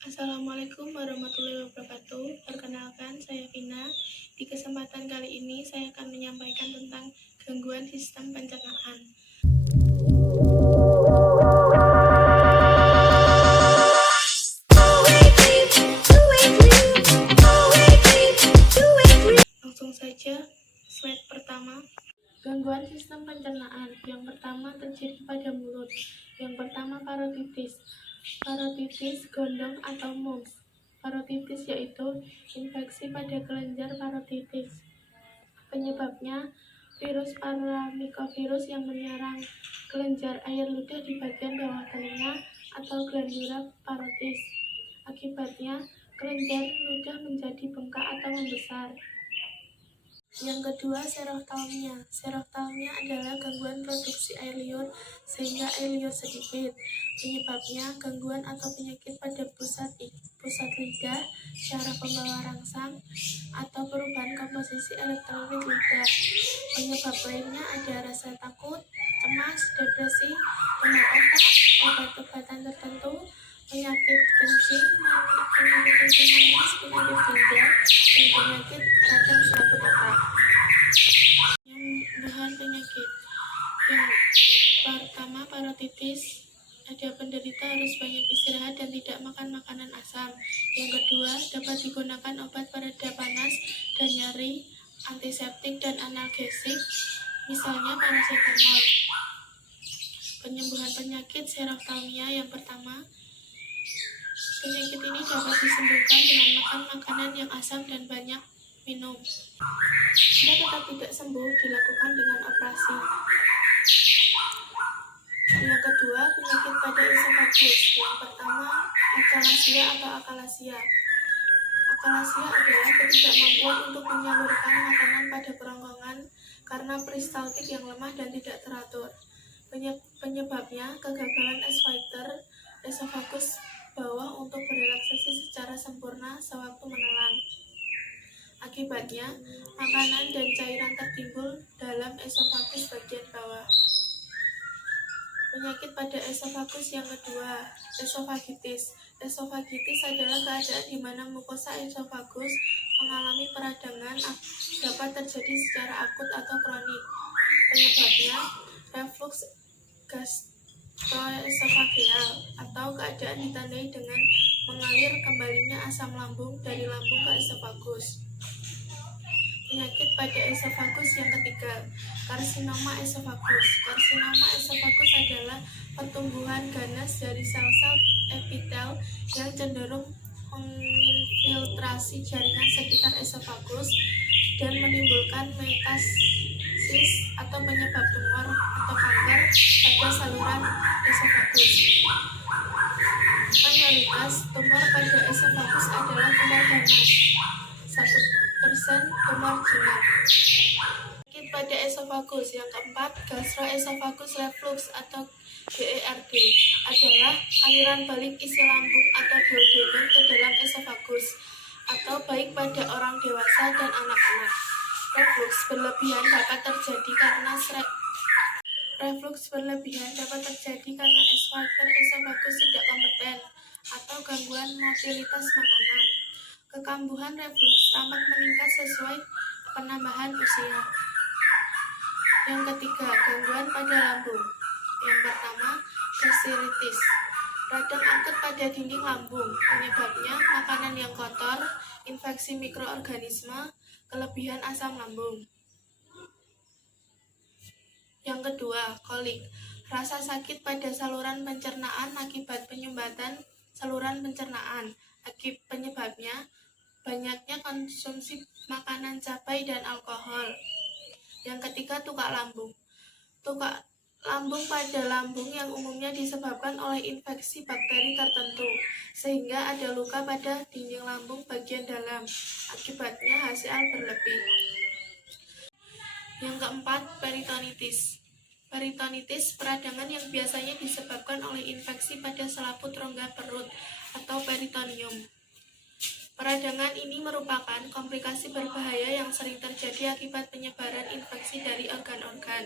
Assalamualaikum warahmatullahi wabarakatuh. Perkenalkan, saya Vina. Di kesempatan kali ini, saya akan menyampaikan tentang gangguan sistem pencernaan. Langsung saja, slide pertama. Gangguan sistem pencernaan. Yang pertama terjadi pada mulut. Yang pertama parotitis. Parotitis gondong atau mumps. Parotitis yaitu infeksi pada kelenjar parotitis. Penyebabnya virus paramyxovirus yang menyerang kelenjar air ludah di bagian bawah telinga atau glandula parotis. Akibatnya kelenjar ludah menjadi bengkak atau membesar. Yang kedua, seroftalmia. Seroftalmia adalah gangguan produksi air liur sehingga air liur sedikit. Penyebabnya gangguan atau penyakit pada pusat lidah, syaraf pembawa rangsang, atau perubahan komposisi elektrolit lidah. Penyebab lainnya ada rasa takut, cemas, depresi, demam otak, obat-obatan tertentu, penyakit kencing, penyakit kencing manis, penyakit ginjal, dan penyakit radang selaput otak. Bahan penyakit yang pertama parotitis, ada penderita harus banyak istirahat dan tidak makan makanan asam. Yang kedua, dapat digunakan obat pereda panas dan nyeri, antiseptik dan analgesik, misalnya paracetamol. Penyembuhan penyakit seroftalmia yang pertama, penyakit ini dapat disembuhkan dengan makan makanan yang asam dan banyak minum. Jika tetap tidak sembuh, dilakukan dengan operasi. Yang kedua, penyakit pada esofagus. Yang pertama, achalasia atau akalasia. Akalasia adalah ketidakmampuan untuk menyalurkan makanan pada kerongkongan karena peristaltik yang lemah dan tidak teratur. Penyebabnya kegagalan sphincter esofagus bawah untuk berelaksasi secara sempurna sewaktu menelan. Akibatnya, makanan dan cairan tertimbul dalam esofagus bagian bawah. Penyakit pada esofagus yang kedua, esofagitis. Esofagitis adalah keadaan di mana mukosa esofagus mengalami peradangan, dapat terjadi secara akut atau kronik. Penyebabnya reflux gastroesofageal atau keadaan ditandai dengan mengalir kembalinya asam lambung dari lambung ke esofagus. Penyakit pada esofagus yang ketiga, karsinoma esofagus. Karsinoma esofagus adalah pertumbuhan ganas dari sel-sel epitel yang cenderung menginfiltrasi jaringan sekitar esofagus dan menimbulkan metastasis atau penyebab tumor atau kanker pada saluran esofagus. Mayoritas tumor pada esofagus adalah tumor ganas. 1% tumor jinak. Penyakit pada esofagus yang keempat, gastroesophagus reflux atau GERD adalah aliran balik isi lambung atau duodenum ke dalam esofagus atau baik pada orang dewasa dan anak-anak. Reflux berlebihan dapat terjadi karena sphincter esofagus tidak kompeten atau gangguan mobilitas makanan. Kekambuhan reflux tampak meningkat sesuai penambahan usia. Yang ketiga, gangguan pada lambung. Yang pertama, gastritis. Radang akut pada dinding lambung. Penyebabnya makanan yang kotor, infeksi mikroorganisme, kelebihan asam lambung. Yang kedua, kolik. Rasa sakit pada saluran pencernaan akibat penyumbatan saluran pencernaan. Penyebabnya banyaknya konsumsi makanan cabai dan alkohol. Yang ketiga, tukak lambung. Tukak lambung pada lambung yang umumnya disebabkan oleh infeksi bakteri tertentu, sehingga ada luka pada dinding lambung bagian dalam. Akibatnya HCl berlebih. Yang keempat, peritonitis. Peritonitis, peradangan yang biasanya disebabkan oleh infeksi pada selaput rongga perut atau peritoneum. Peradangan ini merupakan komplikasi berbahaya yang sering terjadi akibat penyebaran infeksi dari organ-organ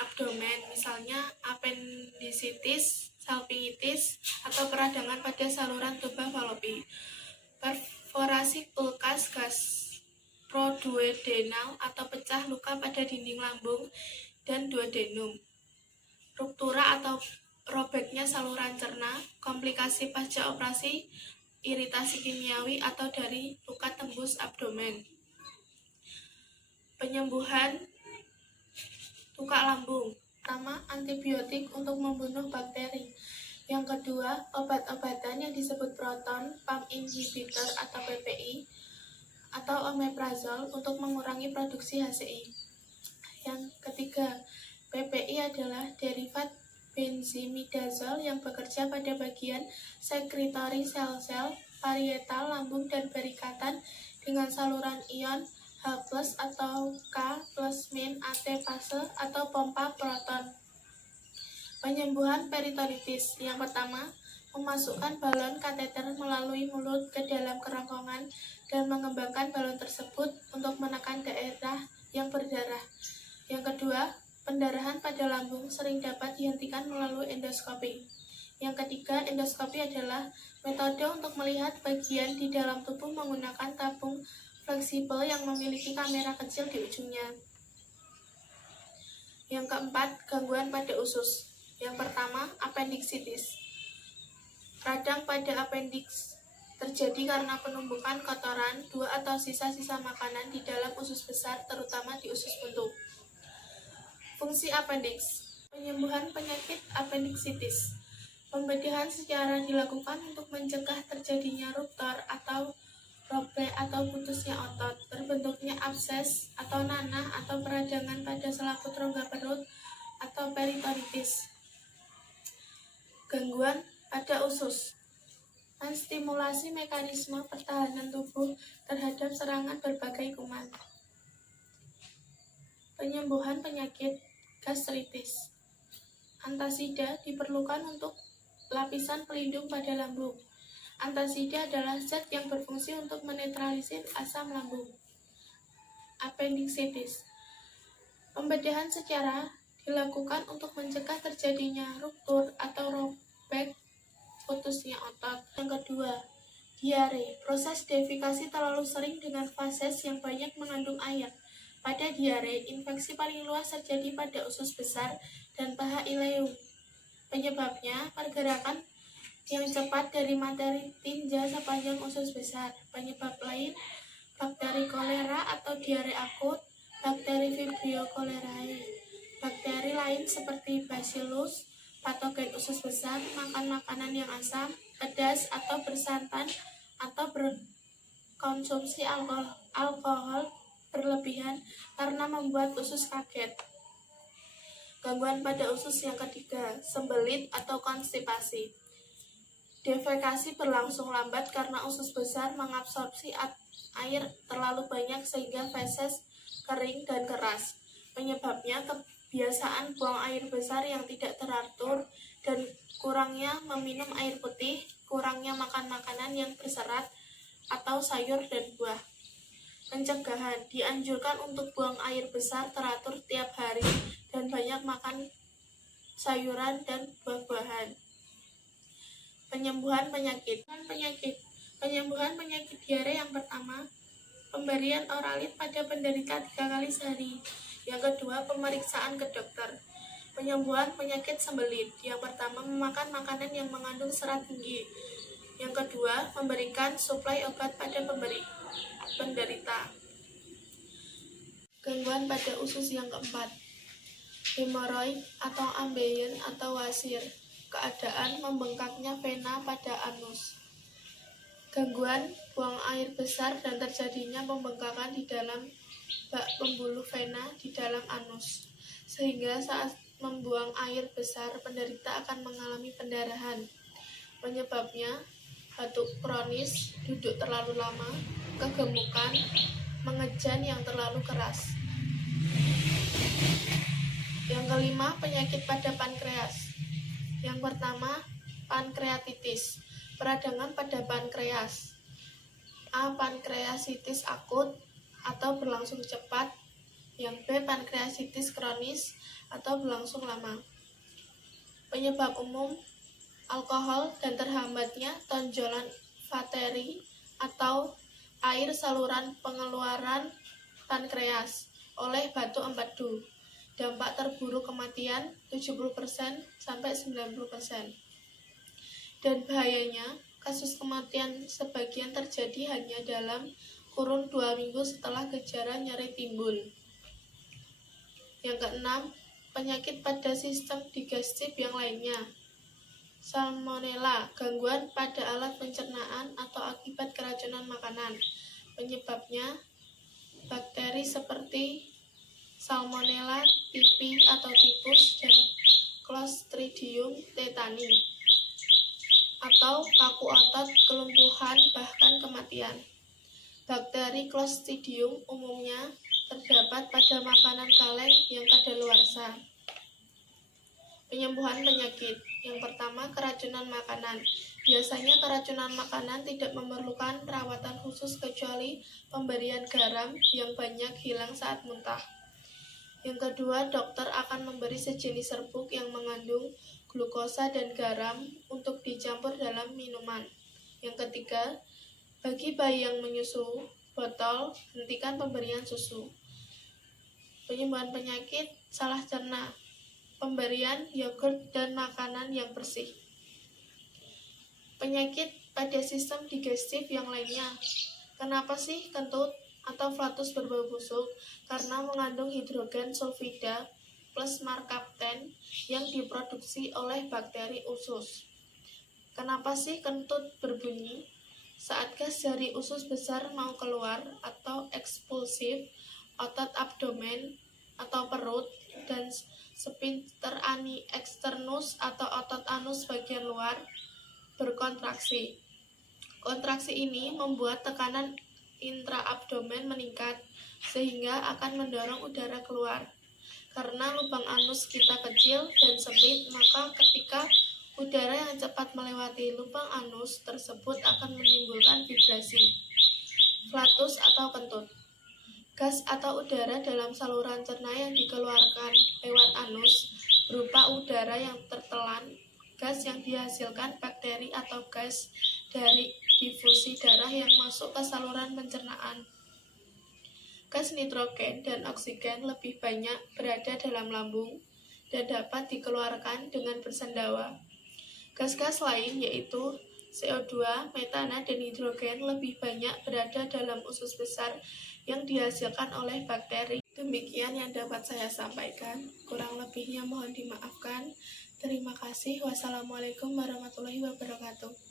abdomen, misalnya appendicitis, salpingitis atau peradangan pada saluran tuba falopi, perforasi ulcus gastroduodenal atau pecah luka pada dinding lambung dan duodenum, ruptura atau robeknya saluran cerna, komplikasi pasca operasi, iritasi kimiawi atau dari luka tembus abdomen. Penyembuhan luka lambung. Pertama, antibiotik untuk membunuh bakteri. Yang kedua, obat-obatan yang disebut proton pump inhibitor atau PPI atau omeprazol untuk mengurangi produksi HCI. Yang ketiga, PPI adalah derivat benzimidazol yang bekerja pada bagian sekretory sel-sel parietal lambung dan berikatan dengan saluran ion H+ atau K+ AT fase atau pompa proton. Penyembuhan peritonitis. Yang pertama, memasukkan balon kateter melalui mulut ke dalam kerongkongan dan mengembangkan balon tersebut untuk menekan daerah yang berdarah. Yang kedua, pendarahan pada lambung sering dapat dihentikan melalui endoskopi. Yang ketiga, endoskopi adalah metode untuk melihat bagian di dalam tubuh menggunakan tabung fleksibel yang memiliki kamera kecil di ujungnya. Yang keempat, gangguan pada usus. Yang pertama, apendiksitis. Radang pada apendiks terjadi karena penumpukan kotoran, dua atau sisa-sisa makanan di dalam usus besar, terutama di usus buntu. Fungsi apendiks. Penyembuhan penyakit apendiksitis. Pembedahan secara dilakukan untuk mencegah terjadinya ruptor atau robek atau putusnya otot, terbentuknya abses atau nanah atau peradangan pada selaput rongga perut atau peritonitis. Gangguan pada usus. Menstimulasi mekanisme pertahanan tubuh terhadap serangan berbagai kuman. Penyembuhan penyakit gastritis. Antasida diperlukan untuk lapisan pelindung pada lambung. Antasida adalah zat yang berfungsi untuk menetralisir asam lambung. Apendiksitis. Pembedahan secara dilakukan untuk mencegah terjadinya ruptur atau robek putusnya otot. Yang kedua, diare. Proses defikasi terlalu sering dengan fases yang banyak mengandung air. Pada diare, infeksi paling luas terjadi pada usus besar dan paha ileum. Penyebabnya, pergerakan yang cepat dari materi tinja sepanjang usus besar. Penyebab lain, bakteri kolera atau diare akut, bakteri Vibrio cholerae. Bakteri lain seperti Bacillus, patogen usus besar, makan makanan yang asam, pedas atau bersantan, atau berkonsumsi alkohol berlebihan karena membuat usus kaget. Gangguan pada usus yang ketiga, sembelit atau konstipasi. Defekasi berlangsung lambat karena usus besar mengabsorpsi air terlalu banyak sehingga feses kering dan keras. Penyebabnya kebiasaan buang air besar yang tidak teratur dan kurangnya meminum air putih, kurangnya makan makanan yang berserat atau sayur dan buah. Pencegahan, dianjurkan untuk buang air besar teratur tiap hari dan banyak makan sayuran dan buah-buahan. Penyembuhan penyakit. Penyembuhan penyakit diare yang pertama, pemberian oralit pada penderita 3 kali sehari. Yang kedua, pemeriksaan ke dokter. Penyembuhan penyakit sembelit. Yang pertama, memakan makanan yang mengandung serat tinggi. Yang kedua, memberikan suplai obat pada penderita. Gangguan pada usus yang keempat, hemoroid atau ambeien atau wasir. Keadaan membengkaknya vena pada anus. Gangguan buang air besar dan terjadinya pembengkakan di dalam bak pembuluh vena di dalam anus, sehingga saat membuang air besar penderita akan mengalami pendarahan. Penyebabnya batuk kronis, duduk terlalu lama, kegemukan, mengejan yang terlalu keras. Yang kelima, penyakit pada pankreas. Yang pertama, pankreatitis, peradangan pada pankreas. A. Pankreasitis akut atau berlangsung cepat. Yang B. Pankreasitis kronis atau berlangsung lama. Penyebab umum alkohol, dan terhambatnya tonjolan vateri atau air saluran pengeluaran pankreas oleh batu empedu. Dampak terburuk kematian 70% sampai 90%. Dan bahayanya, kasus kematian sebagian terjadi hanya dalam kurun 2 minggu setelah gejala nyeri timbul. Yang keenam, penyakit pada sistem digestif yang lainnya. Salmonella, gangguan pada alat pencernaan atau akibat keracunan makanan. Penyebabnya bakteri seperti Salmonella typhi atau typhus dan Clostridium tetani atau kaku otot, kelumpuhan, bahkan kematian. Bakteri Clostridium umumnya terdapat pada makanan kaleng yang kadaluarsa. Penyembuhan penyakit. Yang pertama, keracunan makanan. Biasanya keracunan makanan tidak memerlukan perawatan khusus kecuali pemberian garam yang banyak hilang saat muntah. Yang kedua, dokter akan memberi sejenis serbuk yang mengandung glukosa dan garam untuk dicampur dalam minuman. Yang ketiga, bagi bayi yang menyusu botol, hentikan pemberian susu. Penyembuhan penyakit salah cerna, pemberian yogurt dan makanan yang bersih. Penyakit pada sistem digestif yang lainnya. Kenapa sih kentut atau flatus berbau busuk? Karena mengandung hidrogen sulfida plus merkapten yang diproduksi oleh bakteri usus. Kenapa sih kentut berbunyi? Saat gas dari usus besar mau keluar atau ekspulsif, otot abdomen atau perut dan sphincter ani externus atau otot anus bagian luar berkontraksi. Kontraksi ini membuat tekanan intraabdomen meningkat sehingga akan mendorong udara keluar. Karena lubang anus kita kecil dan sempit, maka ketika udara yang cepat melewati lubang anus tersebut akan menimbulkan vibrasi. Flatus atau kentut. Gas atau udara dalam saluran cerna yang dikeluarkan lewat anus berupa udara yang tertelan, gas yang dihasilkan bakteri atau gas dari difusi darah yang masuk ke saluran pencernaan. Gas nitrogen dan oksigen lebih banyak berada dalam lambung dan dapat dikeluarkan dengan bersendawa. Gas-gas lain yaitu CO2, metana, dan hidrogen lebih banyak berada dalam usus besar yang dihasilkan oleh bakteri. Demikian yang dapat saya sampaikan. Kurang lebihnya mohon dimaafkan. Terima kasih. Wassalamualaikum warahmatullahi wabarakatuh.